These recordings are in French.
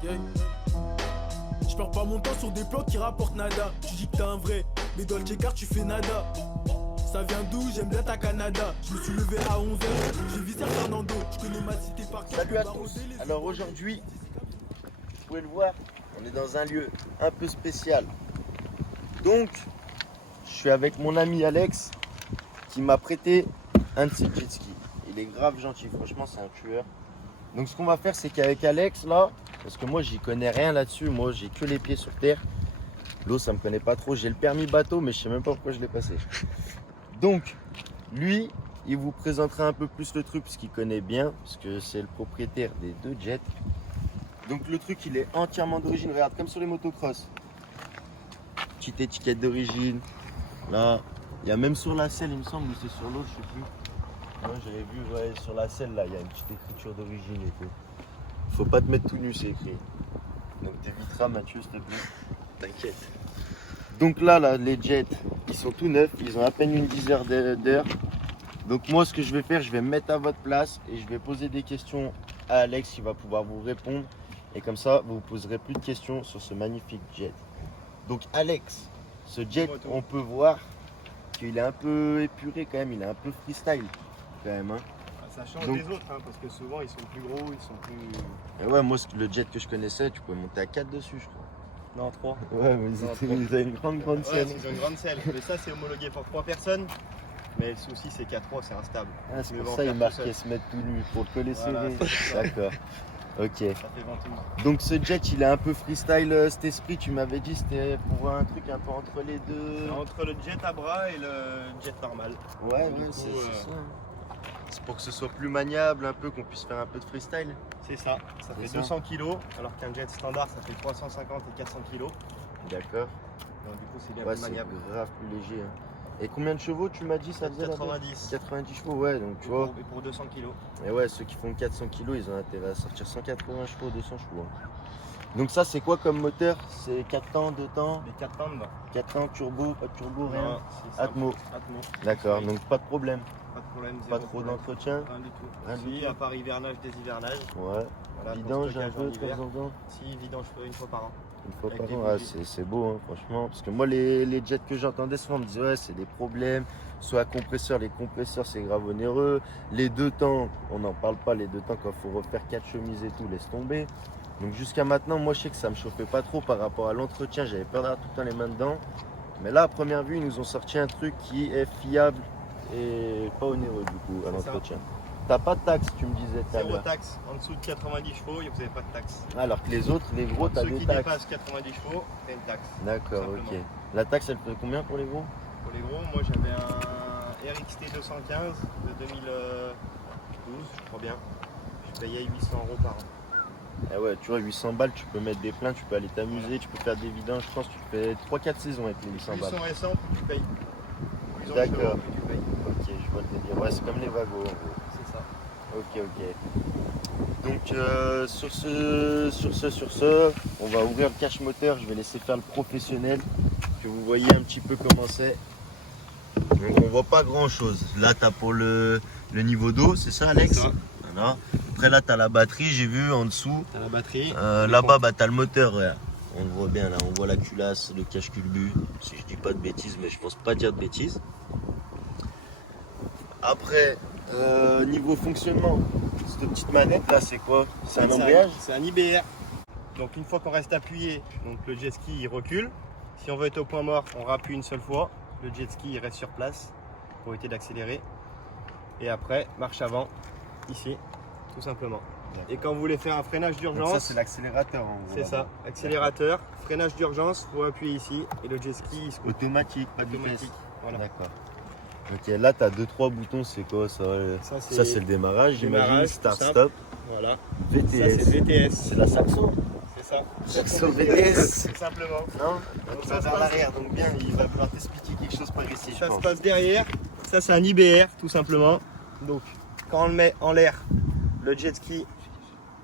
Yeah. Je perds pas mon temps sur des plans qui rapportent nada. Tu dis que t'es un vrai, mais dans le J-Car tu fais nada. Ça vient d'où? J'aime bien ta Canada. Je me suis levé à 11h, j'ai visé Fernando. Je connais ma cité par cœur. Salut à tous. Alors aujourd'hui, vous pouvez le voir, on est dans un lieu un peu spécial. Donc, je suis avec mon ami Alex qui m'a prêté un de ses jet skis. Il est grave gentil, franchement c'est un tueur. Donc ce qu'on va faire, c'est qu'avec Alex là, parce que moi j'y connais rien là-dessus, moi j'ai que les pieds sur terre. L'eau ça me connaît pas trop, j'ai le permis bateau mais je sais même pas pourquoi je l'ai passé. Donc lui, il vous présentera un peu plus le truc parce qu'il connaît bien, parce que c'est le propriétaire des deux jets. Donc le truc il est entièrement d'origine, regarde comme sur les motocross. Petite étiquette d'origine. Là, il y a même sur la selle, il me semble, ou c'est sur l'autre, je sais plus. Moi j'avais vu ouais, sur la selle là, il y a une petite écriture d'origine et tout. Faut pas te mettre tout nu, c'est écrit. Donc t'éviteras Mathieu s'il te plaît. T'inquiète. Donc là, les jets, ils sont tout neufs, ils ont à peine une dizaine d'heures. Donc moi ce que je vais faire, je vais me mettre à votre place et je vais poser des questions à Alex qui va pouvoir vous répondre. Et comme ça, vous ne poserez plus de questions sur ce magnifique jet. Donc Alex, ce jet, on peut voir qu'il est un peu épuré quand même, il est un peu freestyle quand même. Hein. Ça change des autres, hein, parce que souvent ils sont plus gros, ils sont plus... Et ouais, moi le jet que je connaissais, tu peux monter à 4 dessus je crois. Non, 3. Ouais, mais ils avaient une grande selle. Ouais, ils ont une grande selle, mais ça c'est homologué pour 3 personnes. Mais le souci c'est qu'à 3 c'est instable. Ah, c'est pour ça il marquait se mettre tout nu, pour le coller serré. D'accord. Ok. Ça fait ventouse. Donc ce jet il est un peu freestyle, cet esprit, tu m'avais dit c'était pour un truc un peu entre les deux. Entre le jet à bras et le jet normal. Ouais, c'est ça. C'est pour que ce soit plus maniable un peu, qu'on puisse faire un peu de freestyle. C'est ça, ça fait 200 kg, alors qu'un jet standard ça fait 350 et 400 kg. D'accord. Donc du coup c'est bien Ouais, plus maniable. C'est grave plus léger. Hein. Et combien de chevaux tu m'as dit ça faisait 90. 90 chevaux, ouais, donc tu vois. Et pour 200 kg. Et ouais, ceux qui font 400 kg, ils ont intérêt à sortir 180 chevaux, 200 chevaux. Hein. Donc ça c'est quoi comme moteur? C'est 4 temps, 2 temps? Les 4 temps dedans. 4 temps, turbo, pas de turbo, rien? Non, Atmo. D'accord, donc pas de problème. Pas de problème, pas trop d'entretien? Rien du tout. Rien du tout. À part hivernage, déshivernage. Ouais. Voilà, vidange un peu de temps en temps? Si, vidange une fois par an. Une fois par an, ah, c'est beau hein, franchement. Parce que moi les jets que j'entendais souvent on me disait ouais c'est des problèmes. Soit compresseur, les compresseurs c'est grave onéreux. Les deux temps, on n'en parle pas, les deux temps quand il faut refaire 4 chemises et tout, laisse tomber. Donc jusqu'à maintenant, moi je sais que ça me chauffait pas trop par rapport à l'entretien, j'avais peur d'avoir tout le temps les mains dedans. Mais là à première vue, ils nous ont sorti un truc qui est fiable et pas onéreux du coup à l'entretien. T'as pas de taxe, tu me disais tout à l'heure. Zéro taxe, en dessous de 90 chevaux, vous n'avez pas de taxe. Alors que les autres, les gros, t'as des taxes. Ceux qui dépassent 90 chevaux, t'as une taxe. D'accord, ok. La taxe, elle fait combien pour les gros? Pour les gros, moi j'avais un RXT 215 de 2012, je crois bien. Je payais 800 € par an. Ah ouais, tu vois, 800 balles, tu peux mettre des pleins, tu peux aller t'amuser, tu peux faire des vidanges. Je pense que tu fais 3-4 saisons avec les 800 balles. Plus ils sont récents, plus tu payes. D'accord. Ok, je vois te dire. Ouais, c'est comme les wagons en gros. C'est ça. Ok. Donc sur ce, on va ouvrir le cache moteur. Je vais laisser faire le professionnel, que vous voyez un petit peu comment c'est. Donc on voit pas grand chose. Là tu as pour le niveau d'eau, c'est ça Alex? C'est ça. Voilà. Après là tu as la batterie, j'ai vu en dessous. T'as la batterie. Là-bas bah, tu as le moteur. Ouais. On le voit bien là, on voit la culasse, le cache-culbu. Si je dis pas de bêtises, mais je pense pas dire de bêtises. Après, niveau fonctionnement, cette petite manette là, c'est quoi? C'est un embrayage? C'est un IBR. Donc une fois qu'on reste appuyé, donc le jet ski il recule. Si on veut être au point mort, on rappuie une seule fois. Le jet ski il reste sur place pour éviter d'accélérer. Et après, marche avant, ici, tout simplement. Et quand vous voulez faire un freinage d'urgence, ça c'est l'accélérateur. C'est ça, accélérateur, freinage d'urgence, vous appuyez ici et le jet ski il se coupe. Automatique, pas automatique. Voilà. D'accord. Ok, là tu as 2-3 boutons, c'est quoi ça? Ça c'est le démarrage, j'imagine, start stop. Voilà. VTS. Ça c'est VTS. C'est la Saxo? C'est ça. Saxo VTS. Tout simplement. Non? Donc ça va vers l'arrière, donc bien, il va falloir t'expliquer quelque chose par ici. Ça se passe derrière. Ça c'est un IBR tout simplement. Donc quand on le met en l'air, le jet ski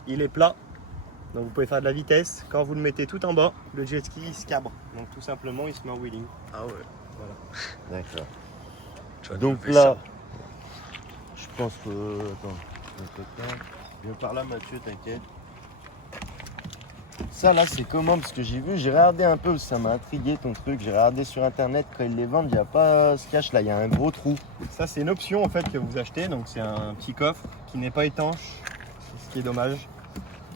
il est plat. Donc vous pouvez faire de la vitesse. Quand vous le mettez tout en bas, le jet ski il se cabre. Donc tout simplement il se met en wheeling. Ah ouais. Voilà. D'accord. Donc là, je pense que. Attends, viens par là Mathieu, t'inquiète. Ça là c'est comment? Parce que j'ai regardé un peu, ça m'a intrigué ton truc, j'ai regardé sur internet quand ils les vendent, il n'y a pas ce cache là, il y a un gros trou. Ça c'est une option en fait que vous achetez, donc c'est un petit coffre qui n'est pas étanche, c'est ce qui est dommage.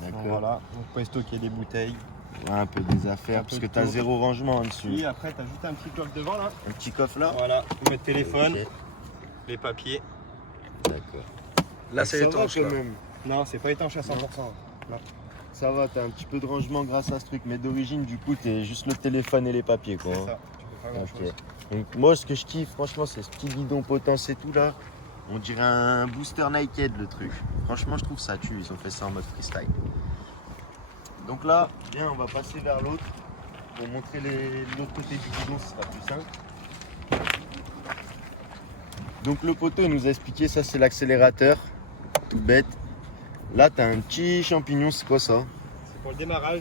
D'accord. Donc, voilà, vous pouvez stocker des bouteilles. Ouais, un peu des affaires, Un parce peu que de tu as tout. zéro rangement en dessous. Et après tu as juste un petit coffre devant là. Un petit coffre là. Voilà, vous mettez téléphone, Ok. les papiers. D'accord. Là c'est Ça va étanche quand là. même. Non, c'est pas étanche à 100%. Ça va, t'as un petit peu de rangement grâce à ce truc, mais d'origine du coup t'es juste le téléphone et les papiers quoi. C'est hein. ça, tu peux pas grand Ok. chose. Donc moi ce que je kiffe franchement c'est ce petit bidon potence et tout là. On dirait un booster naked le truc. Franchement je trouve ça tue, ils ont fait ça en mode freestyle. Donc là, bien on va passer vers l'autre pour montrer l'autre côté du bidon, ce sera plus simple. Donc le poteau il nous a expliqué ça c'est l'accélérateur, tout bête. Là t'as un petit champignon, c'est quoi ça? C'est pour le démarrage.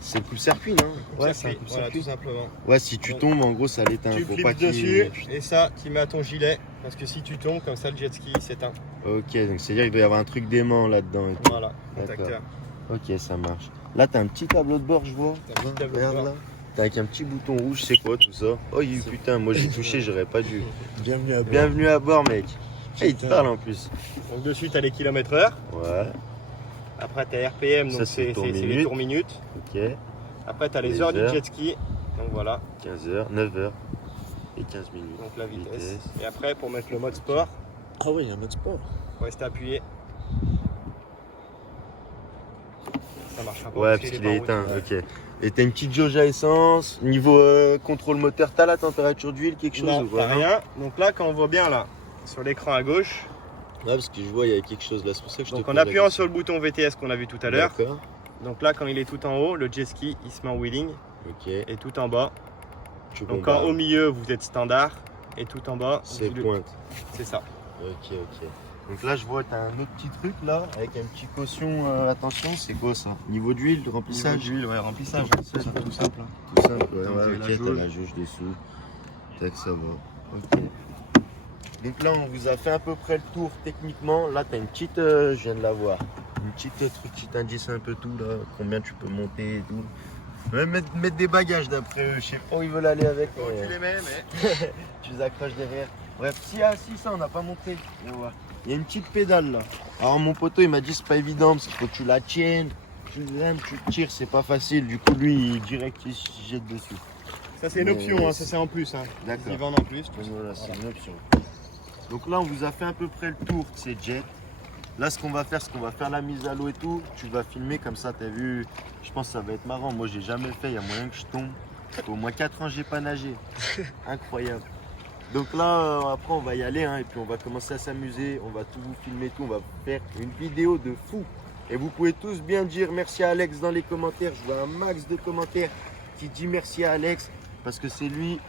C'est le coupe-circuit non? Ouais, c'est un voilà, coupe-circuit. tout simplement. Ouais, si tu tombes, en gros, ça l'éteint. Tu Faut flippes pas qu'il- dessus et ça, tu mets à ton gilet. Parce que si tu tombes, comme ça, le jet ski s'éteint. Ok, donc c'est-à-dire qu'il doit y avoir un truc d'aimant là-dedans. et tout. Voilà, contacteur. Ok, ça marche. Là, t'as un petit tableau de bord, je vois. T'as un petit tableau de Regarde bord. là. T'as avec un petit bouton rouge, c'est quoi tout ça? Oh, putain, moi j'ai touché, j'aurais pas dû. Bienvenue à bord. Bienvenue à bord, mec. Il te Putain. parle en plus. Donc dessus, tu as les kilomètres/heure. Ouais, Après, tu as RPM, Ça, donc c'est c'est tour les minute. tours minutes. ok. Après, tu as les Les heures du heures. jet ski. Donc voilà, 15h, 9h et 15 minutes. donc la vitesse. Vitesse. Et après, pour mettre le mode sport, Ah oui, il y a un autre sport. faut rester appuyé. Ça marchera pas. Ouais, parce qu'il est en éteint, route. ok. Et t'as une petite jauge à essence. Niveau contrôle moteur, t'as la température d'huile, quelque chose Non, ou pas? t'as rien. Donc là, quand on voit bien là, sur l'écran à gauche, Ouais, parce que je vois, il y a quelque chose là, c'est pour ça que je donc te en pose la appuyant question. sur le bouton VTS qu'on a vu tout à l'heure, D'accord, donc là, quand il est tout en haut, le jet ski, il se met en wheeling. ok. Et tout en bas, Tu donc bombardes. au milieu, vous êtes standard. Et tout en bas, C'est vous- pointe. c'est ça. Ok, ok. Donc là, je vois, t'as un autre petit truc là, avec un petit caution. Attention, c'est quoi ça? Niveau d'huile, de remplissage? d'huile, ouais, remplissage. Ça, C'est tout simple. Tout simple, ouais, Donc, ouais, la ok, t'as jauge. la jauge dessous. Tac, ça va. Ok. Donc là, on vous a fait à peu près le tour techniquement. Là, t'as une petite, je viens de la voir, une petite truc qui t'indice un peu tout là, combien tu peux monter et tout. Même mettre des bagages d'après eux, je sais pas où ils veulent aller avec. Bon, mais tu les mets, mais tu les accroches derrière. Bref, si, ça, on n'a pas montré. Viens voir. Il y a une petite pédale là. Alors mon poteau il m'a dit c'est pas évident parce qu'il faut que tu la tiennes, tu l'aimes, tu tires, c'est pas facile. Du coup lui direct il se jette dessus. ça c'est une Mais option, hein, ça c'est en plus. Hein. D'accord. Ils vendent en plus. Donc voilà, c'est une option. Donc là on vous a fait à peu près le tour de ces jets. Là ce qu'on va faire, c'est qu'on va faire la mise à l'eau et tout. Tu vas filmer comme ça, t'as vu. Je pense que ça va être marrant. Moi j'ai jamais fait, il y a moyen que je tombe. Au moins 4 ans j'ai pas nagé. Incroyable. Donc là, après, on va y aller hein, et puis on va commencer à s'amuser. On va tout vous filmer, tout. On va faire une vidéo de fou. Et vous pouvez tous bien dire merci à Alex dans les commentaires. Je vois un max de commentaires qui dit merci à Alex parce que c'est lui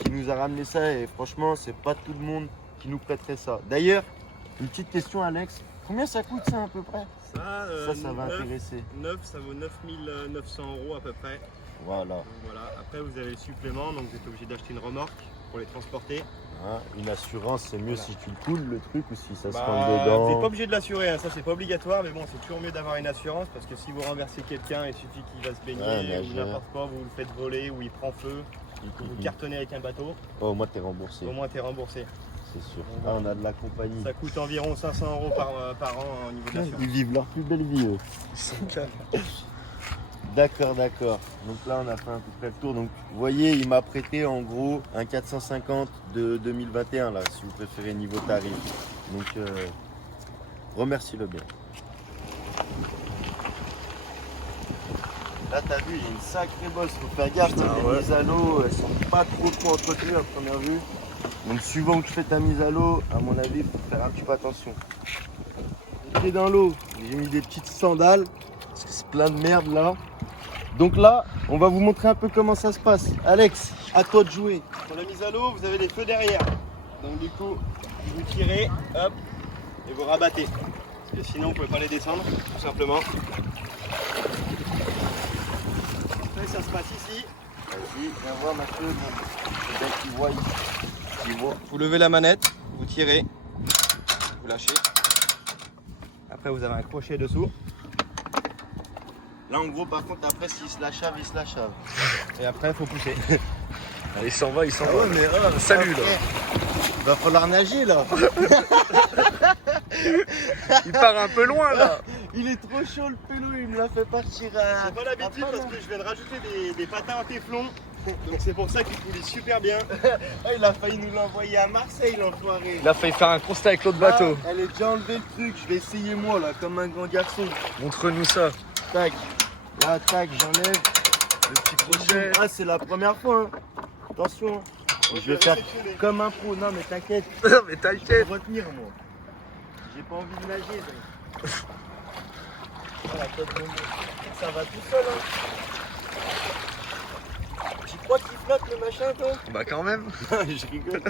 qui nous a ramené ça. Et franchement, c'est pas tout le monde qui nous prêterait ça. D'ailleurs, une petite question, Alex. Combien ça coûte ça à peu près? Ça va intéresser. 9, ça vaut 9900 € à peu près. Voilà. Donc voilà. Après, vous avez le supplément, donc vous êtes obligé d'acheter une remorque pour les transporter. Hein, une assurance, c'est mieux Voilà. si tu le coules le truc ou si ça se Bah, rentre vous n'êtes dedans. pas obligé de l'assurer, hein, ça c'est pas obligatoire, mais bon, c'est toujours mieux d'avoir une assurance parce que si vous renversez quelqu'un, il suffit qu'il va se baigner Ouais, ou nageur. n'importe quoi, vous le faites voler ou il prend feu, que vous cartonnez avec un bateau, Oh, au moins t'es remboursé, au moins tu es remboursé. c'est sûr. Donc, Là, on a de la compagnie. Ça coûte environ 500 € par an au niveau de l'assurance. Ils vivent leur plus belle vie, eux. D'accord, d'accord. Donc là, on a fait à peu près le tour. Donc, vous voyez, il m'a prêté en gros un 450 de 2021, là, si vous préférez, niveau tarif. Donc, remercie-le bien. Là, t'as vu, il y a une sacrée bosse. Faut faire gaffe, Putain, les ouais. mises à l'eau, elles sont pas trop entretenues à première vue. Donc, suivant où tu fais ta mise à l'eau, à mon avis, il faut faire un petit peu attention. Les pieds dans l'eau, j'ai mis des petites sandales parce que c'est plein de merde là. Donc là, on va vous montrer un peu comment ça se passe. Alex, à toi de jouer. Pour la mise à l'eau, vous avez les feux derrière. Donc du coup, vous tirez, hop, et vous rabattez. Parce que sinon, vous ne pouvez pas les descendre, tout simplement. Après, ça se passe ici. Vas-y, viens voir Mathieu. C'est bien qu'il voit ici. Il voit. Vous levez la manette, vous tirez, vous lâchez. Après, vous avez un crochet dessous. Là, en gros, par contre, après, s'il se la chave, il se la chave. Et après, il faut pousser. Il s'en va, il s'en Ah va. ouais, mais Salut, là. Il va falloir nager, là. Il part un peu loin là. Il est trop chaud, le pélo, il me l'a fait partir à... J'ai pas l'habitude parce que je viens de rajouter des patins en téflon. Donc c'est pour ça qu'il coulait super bien. Ah, il a failli nous l'envoyer à Marseille, l'enfoiré. Il a failli faire un constat avec l'autre bateau. Ah, elle est déjà enlevé le truc, je vais essayer moi, là, comme un grand garçon. Montre-nous ça. Tac. Là, tac, j'enlève. Le petit crochet. Ah, c'est la première fois, hein. Attention. Je vais faire comme un pro. Non, mais t'inquiète. Non mais Je t'inquiète. vais retenir, moi. J'ai pas envie de nager, donc. Ah, la tête de mon... Ça va tout seul, hein. Tu crois qu'il flotte, le machin, toi? Bah quand même. Je rigole.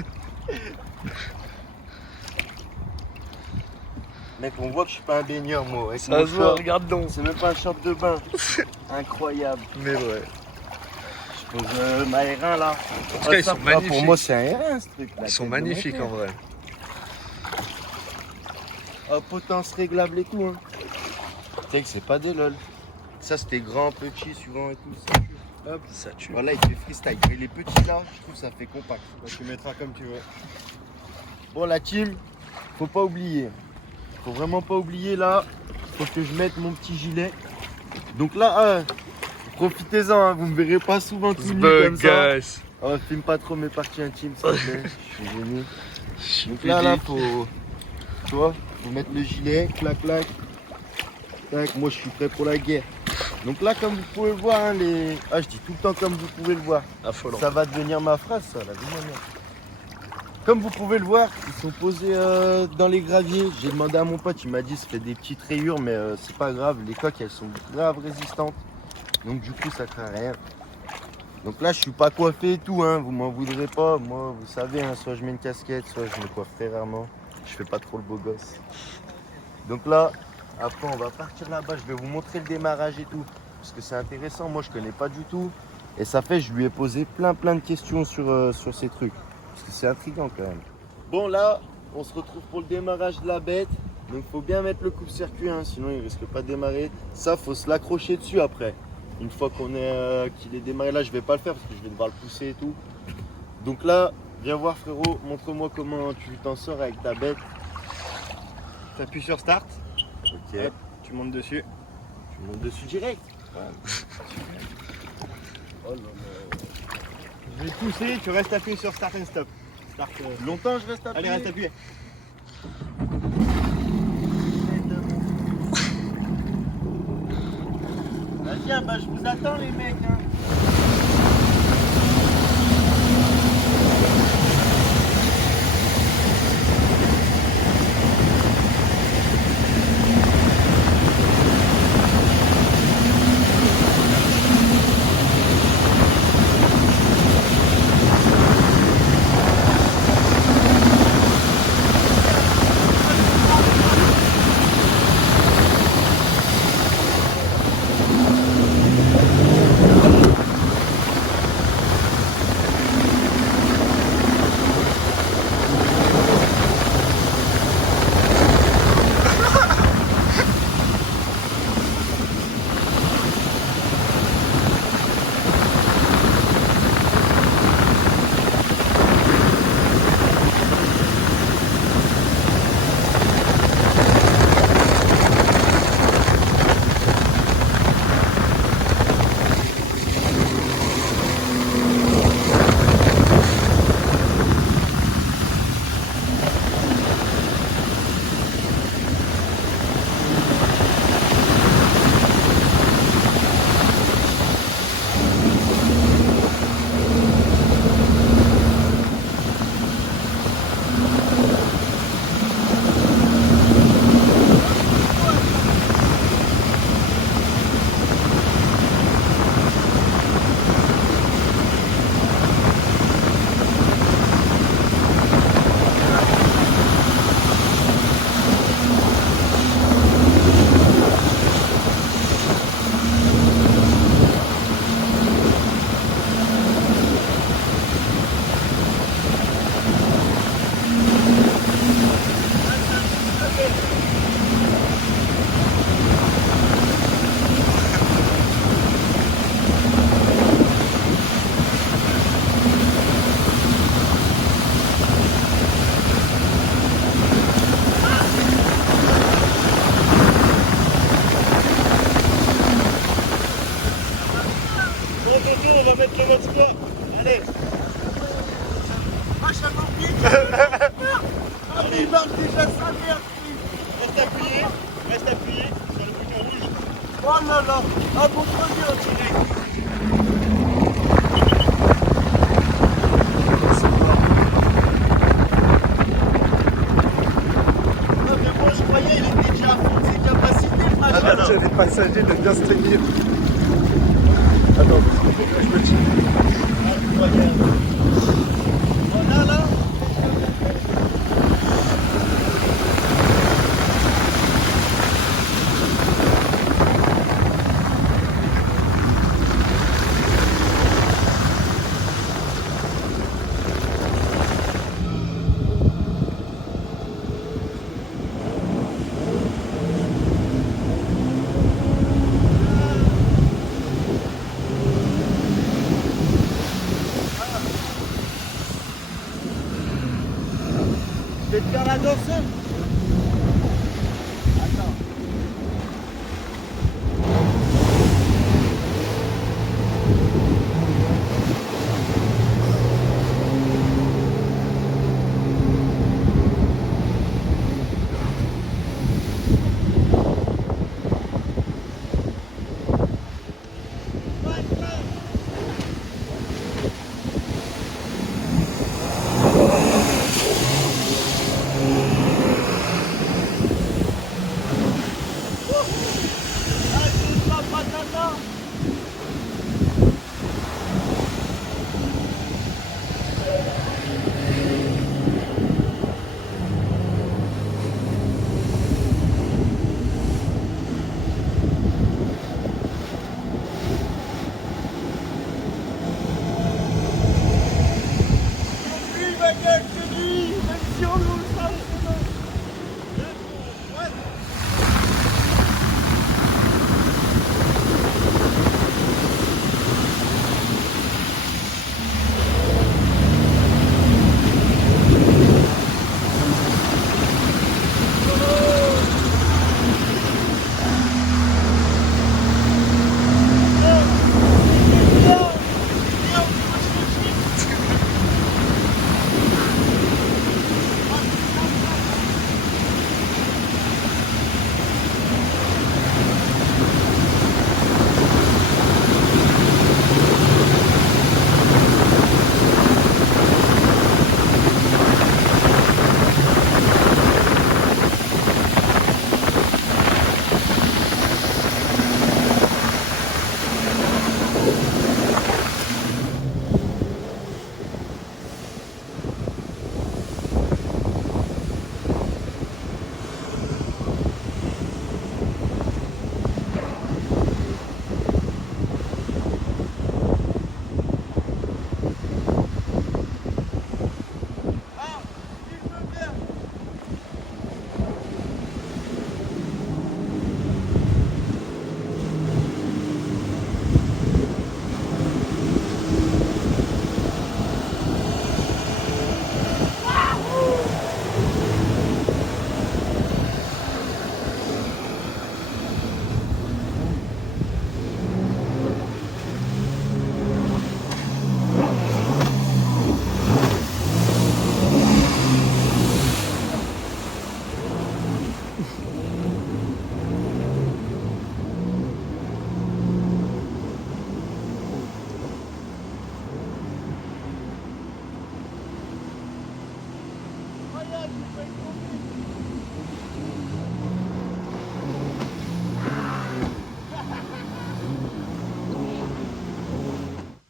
Mec, on voit que je suis pas un baigneur, moi. Avec Ça mon se voit, short. regarde donc. C'est même pas un short de bain. Incroyable. Mais ouais. Je pose ma R1 là. En tout cas, ils sont Pour magnifiques. moi, c'est un R1 ce truc là. Ils sont magnifiques en vrai. Potence réglable et tout. Hein. Tu sais que c'est pas des lol. Ça, c'était grand, petit, suivant et tout. Ça tue. Hop. Ça tue. Voilà, il fait freestyle. Mais les petits là, je trouve ça fait compact. Donc tu mettras comme tu veux. Bon, la team, faut pas oublier. Faut vraiment pas oublier là. Faut que je mette mon petit gilet. Donc là, profitez-en. Hein, vous me verrez pas souvent tout nu comme ça. Guys. Oh, filme pas trop mes parties intimes, s'il te plaît. Je suis gêné. Donc Là, là, faut. Tu vois, faut mettre le gilet, clac, clac. Tac, moi je suis prêt pour la guerre. Donc là, comme vous pouvez le voir, hein, les. Ah, je dis tout le temps comme vous pouvez le voir. affolant. Ça va devenir ma phrase, ça, la vie manière. Comme vous pouvez le voir, ils sont posés dans les graviers. J'ai demandé à mon pote, il m'a dit ça fait des petites rayures, mais c'est pas grave. Les coques, elles sont grave résistantes. Donc du coup, ça craint rien. Donc là, je suis pas coiffé et tout, hein. Vous m'en voudrez pas. Moi, vous savez, hein, soit je mets une casquette, soit je me coiffe très rarement. Je fais pas trop le beau gosse. Donc là, après, on va partir là-bas. Je vais vous montrer le démarrage et tout. Parce que c'est intéressant. Moi, je connais pas du tout. Et ça fait, je lui ai posé plein de questions sur ces trucs. Parce que c'est intriguant quand même. Bon, là, on se retrouve pour le démarrage de la bête. Donc, faut bien mettre le coupe-circuit, hein, sinon il risque pas de démarrer. Ça, faut se l'accrocher dessus après. Une fois qu'il est démarré, là, je vais pas le faire parce que je vais devoir le pousser et tout. Donc là, viens voir, frérot. Montre-moi comment tu t'en sors avec ta bête. Tu appuies sur start, Ok. hop, tu montes dessus. Tu montes dessus direct. Oh là là. Je vais te pousser, tu restes appuyé sur start and stop. Start, Longtemps, je reste appuyé. Allez, reste appuyé. Viens, bah, je vous attends, les mecs. Hein. Ah, j'avais oublié qu'il Ah, mais il marche déjà sa merde. Reste appuyé sur le bouton rouge. Oh là là. Ah, bon, premier, on dirait. Ah, mais moi, je croyais il était déjà à fond de ses capacités, le machin. Ah, tiens, les passagers de bien se tenir. Attends, je me tiens. Incroyable. Voilà, là. Je vais te faire la danseuse. Attends.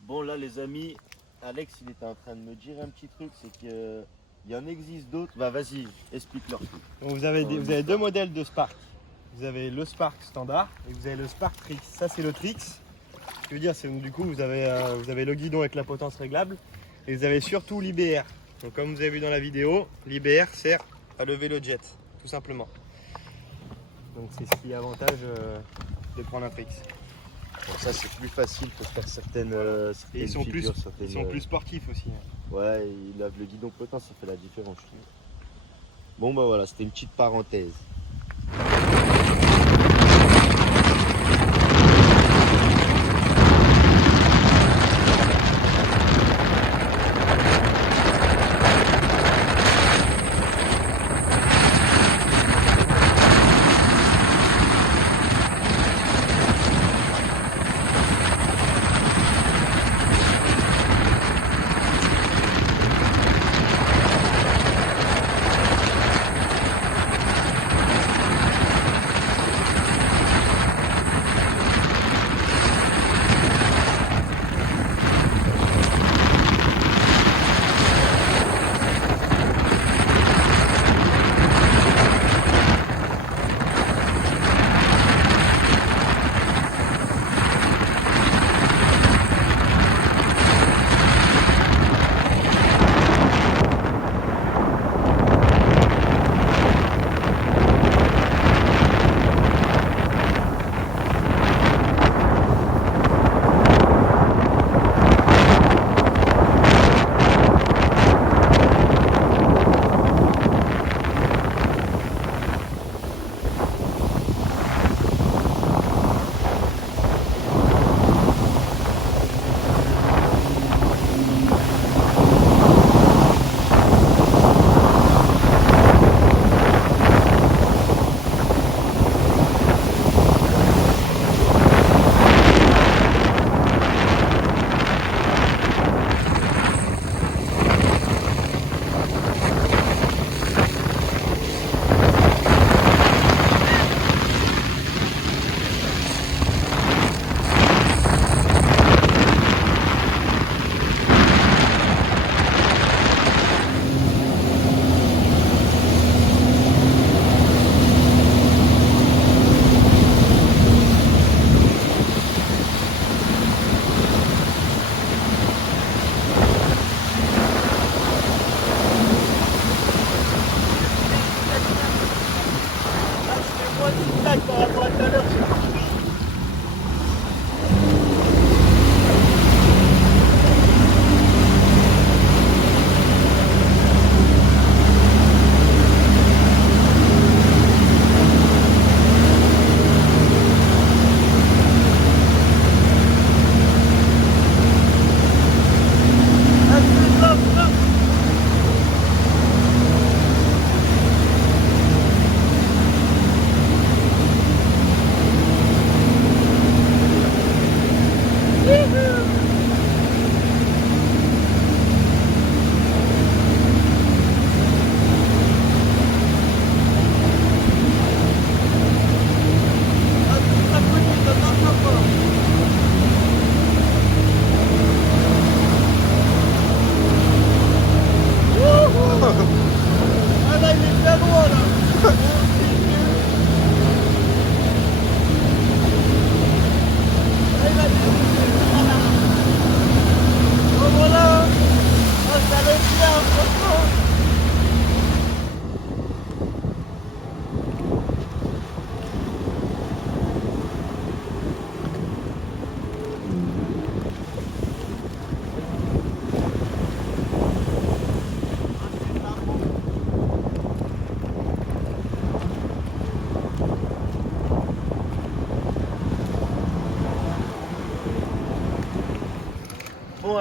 Bon là les amis, Alex il était en train de me dire un petit truc, c'est que il y en existe d'autres. Bah vas-y, explique-leur tout. Donc vous avez deux modèles de Spark. Vous avez le Spark standard et vous avez le Spark Trix. Ça c'est le Trix. Ce que veut dire c'est que du coup vous avez le guidon avec la potence réglable et vous avez surtout l'IBR. Donc comme vous avez vu dans la vidéo, l'IBR sert à lever le jet, tout simplement. Donc c'est ce qui est avantage de prendre un Trix. Bon, ça c'est plus facile pour faire certaines, Et ils sont figures, plus sportifs aussi. Ouais, il lave le guidon potence, ça fait la différence je trouve. Bon bah voilà, c'était une petite parenthèse.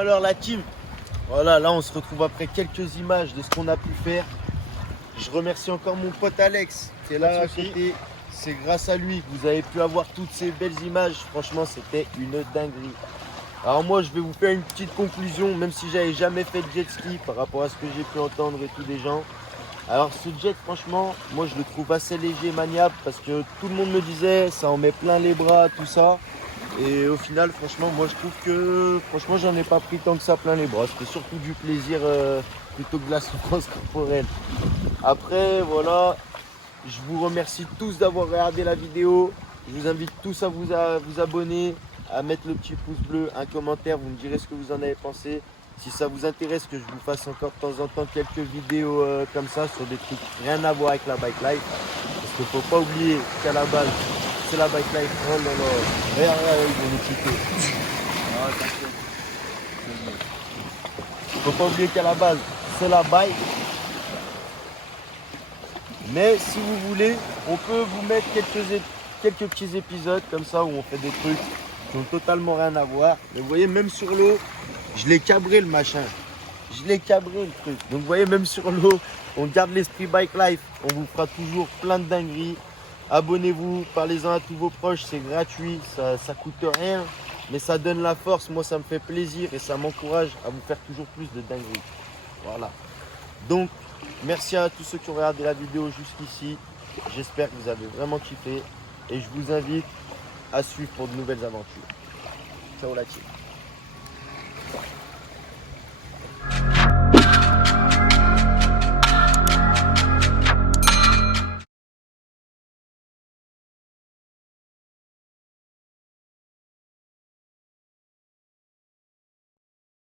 alors la team. Voilà, là on se retrouve après quelques images de ce qu'on a pu faire. Je remercie encore mon pote Alex qui est là à côté. C'est grâce à lui que vous avez pu avoir toutes ces belles images. Franchement, c'était une dinguerie. Alors moi, je vais vous faire une petite conclusion, même si j'avais jamais fait de jet ski par rapport à ce que j'ai pu entendre et tout des gens. Alors ce jet, franchement, moi je le trouve assez léger, maniable, parce que tout le monde me disait, ça en met plein les bras, tout ça. Et au final, franchement, moi je trouve que, franchement, j'en ai pas pris tant que ça plein les bras. C'était surtout du plaisir plutôt que de la souffrance corporelle. Après, voilà, je vous remercie tous d'avoir regardé la vidéo. Je vous invite tous à vous abonner, à mettre le petit pouce bleu, un commentaire, vous me direz ce que vous en avez pensé. Si ça vous intéresse que je vous fasse encore de temps en temps quelques vidéos comme ça sur des trucs rien à voir avec la bike life. Parce qu'il ne faut pas oublier qu'à la base, c'est la bike life. Oh là là, regarde, ils vont nous quitter. Il ne faut pas oublier qu'à la base, c'est la bike. Mais si vous voulez, on peut vous mettre quelques petits épisodes comme ça où on fait des trucs qui ont totalement rien à voir. Mais vous voyez, même sur l'eau, je l'ai cabré le machin. Je l'ai cabré le truc. Donc vous voyez, même sur l'eau, on garde l'esprit bike life. On vous fera toujours plein de dingueries. Abonnez-vous, parlez-en à tous vos proches, c'est gratuit, ça coûte rien. Mais ça donne la force, moi ça me fait plaisir et ça m'encourage à vous faire toujours plus de dingueries. Voilà. Donc, merci à tous ceux qui ont regardé la vidéo jusqu'ici. J'espère que vous avez vraiment kiffé. Et je vous invite à suivre pour de nouvelles aventures. Ciao la team.